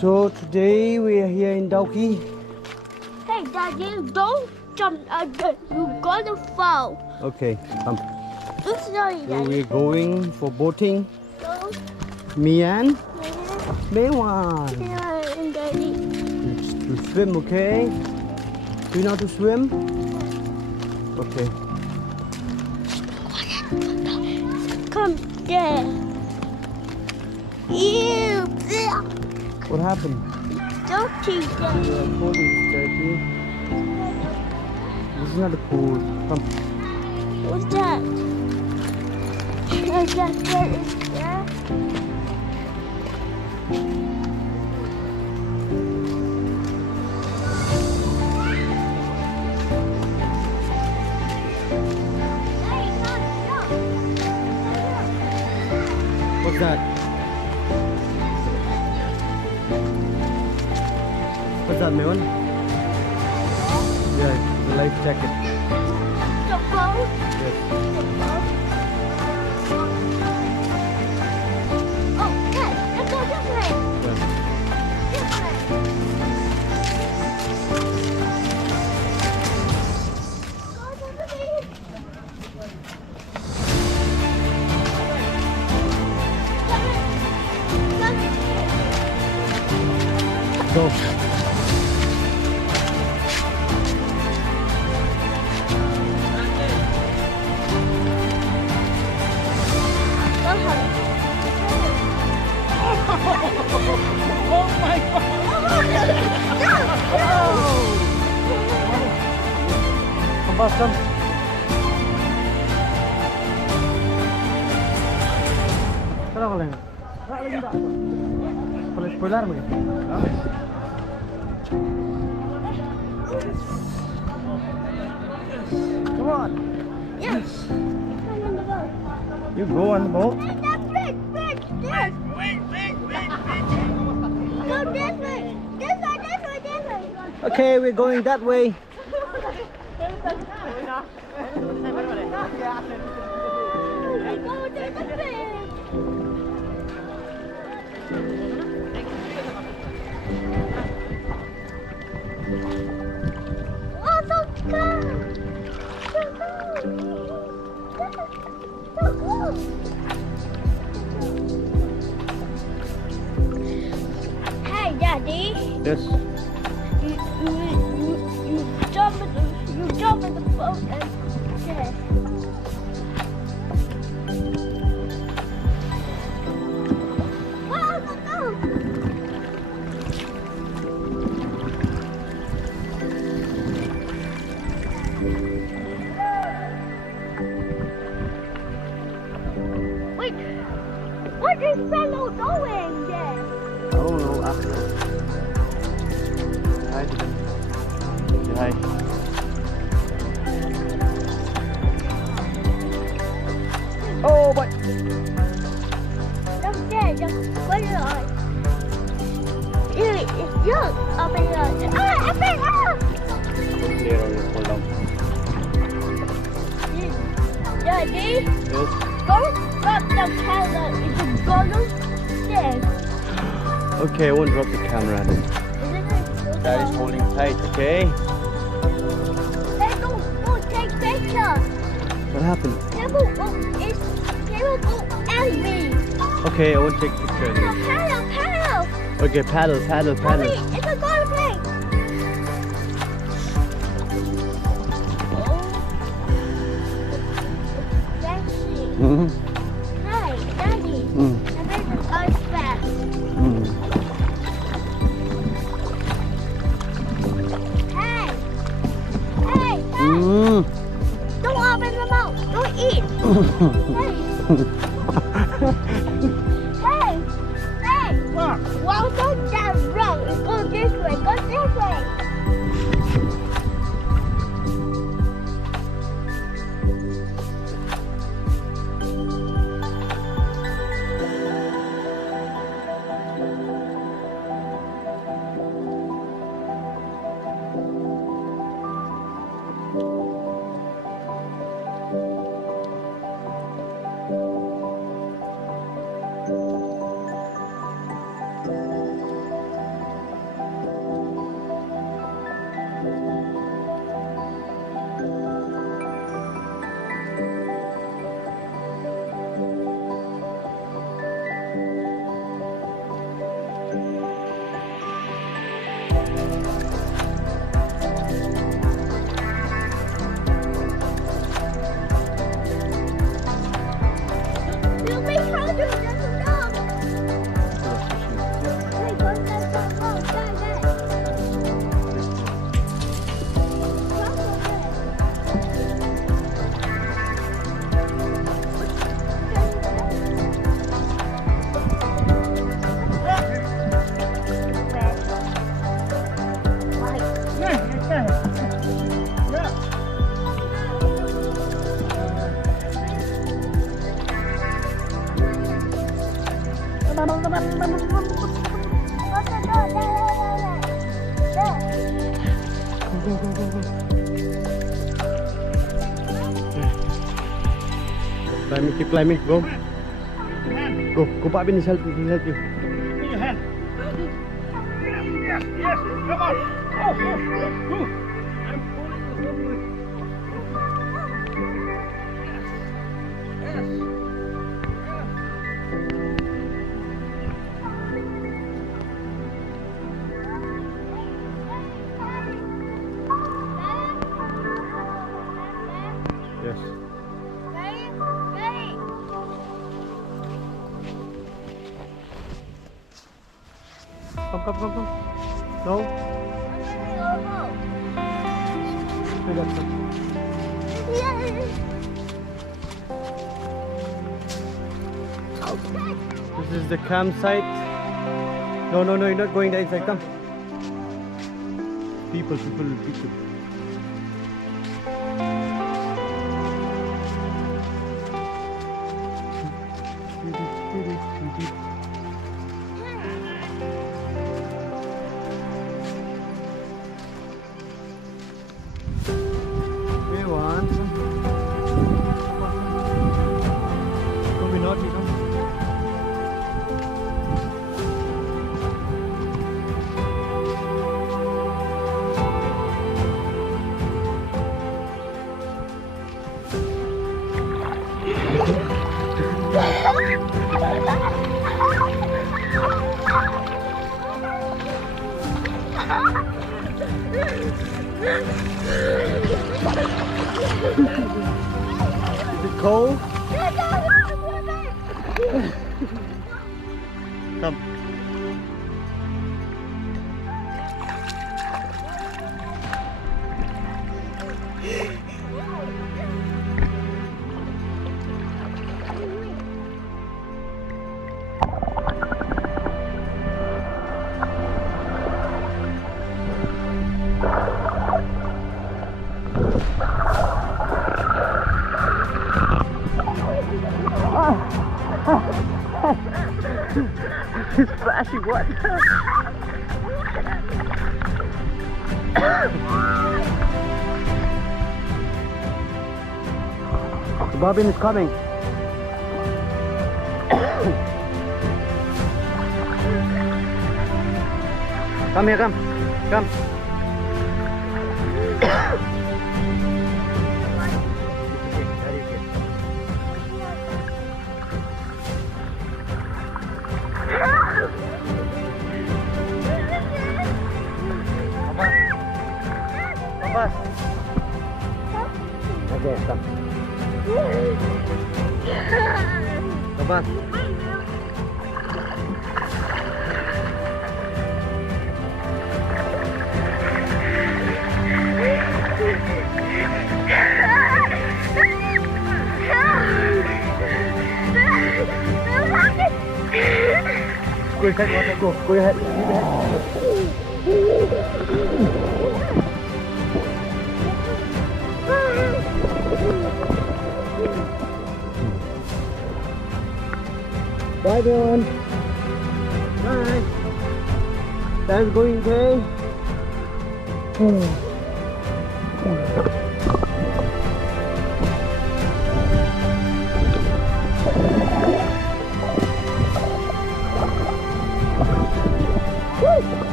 So today we are here in Dalkey. Hey, Daddy, don't jump. You're gonna fall. Okay, come. Sorry, So Daddy. we're going for boating. Go. Me and Yeah, Maywan. and Daddy. To swim, okay? Do you know how to swim? Okay. Come there. Ew. What happened? Don't teach them. Yeah, pool is dirty. This is not a pool. Come. What's that? Is that there? What's that? What's that, Maywan? Yeah, the life jacket. The boat? Yes. The boat? Oh, okay. Let's go this way. Yeah. This way. Go to the beach. Go. Oh my God! Come back, come. Tara ka lang. Pala spoiler mo. Come on. Yes. You go on the boat. Hey, that bridge, this. Go this way. This way, this way, this way. Okay, we're going that way. Go to the bridge. Oh, so cool. So cool. Hey, Daddy. Yes. You jump in the boat and yeah. Oh, no. Wait, what is fellow doing there? I don't know. Hi to them. Say hi. Oh, but Just there, just wait it on. You up in the up in clear or you fall down. Daddy, Yes. don't drop the camera. It's a golden stairs. Okay, I won't drop the camera then. Daddy's holding tight, okay? They don't take picture. What happened? They will go at me. Okay, I won't take picture then. Paddle. Okay, paddle. Mommy, it's a golden plane. Mm-hmm. Hi, Daddy. Mm. I made the ice bath. Mm. Hey, Mm. don't open the mouth. Don't eat. Hey. What? Well, don't that wrong. Go this way. Go this way. Go, go, go, go. Climbing, keep climbing, go. Go, go, Babin, he'll help you, he'll help you. Put your hand. Yes, yes, come on. Oh, oh, oh. I'm pulling you. Yes, yes, yes. Yes. Come, come, come, come. No? Hey, that's it. This is the campsite. No, no, no, you're not going there inside. Come. People will beat you. Is it cold? Come. It's splashing what? The bobbin is coming. Come here, come. Come. Okay, come. Papa. Go ahead, water, go. Go ahead. Bye everyone. Bye. That's going okay.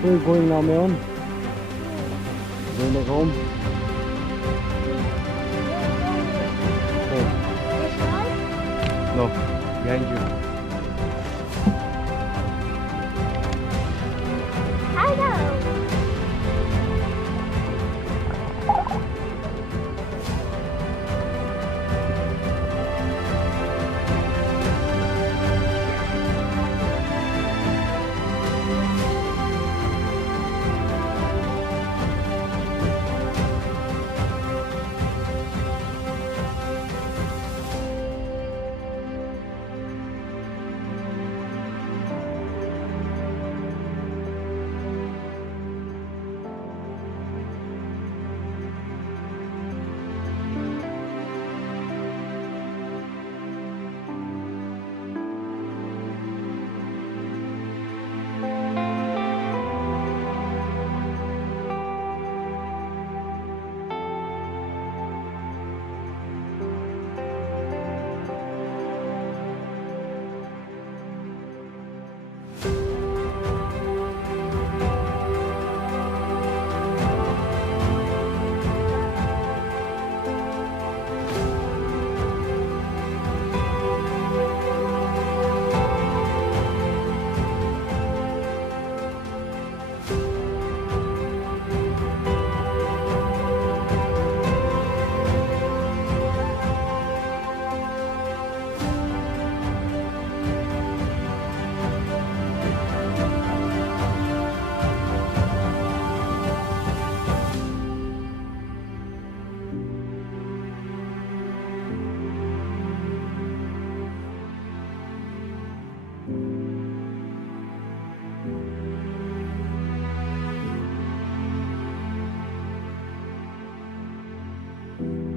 We're going now, man. Going back home. Oh. No, behind you. Bye.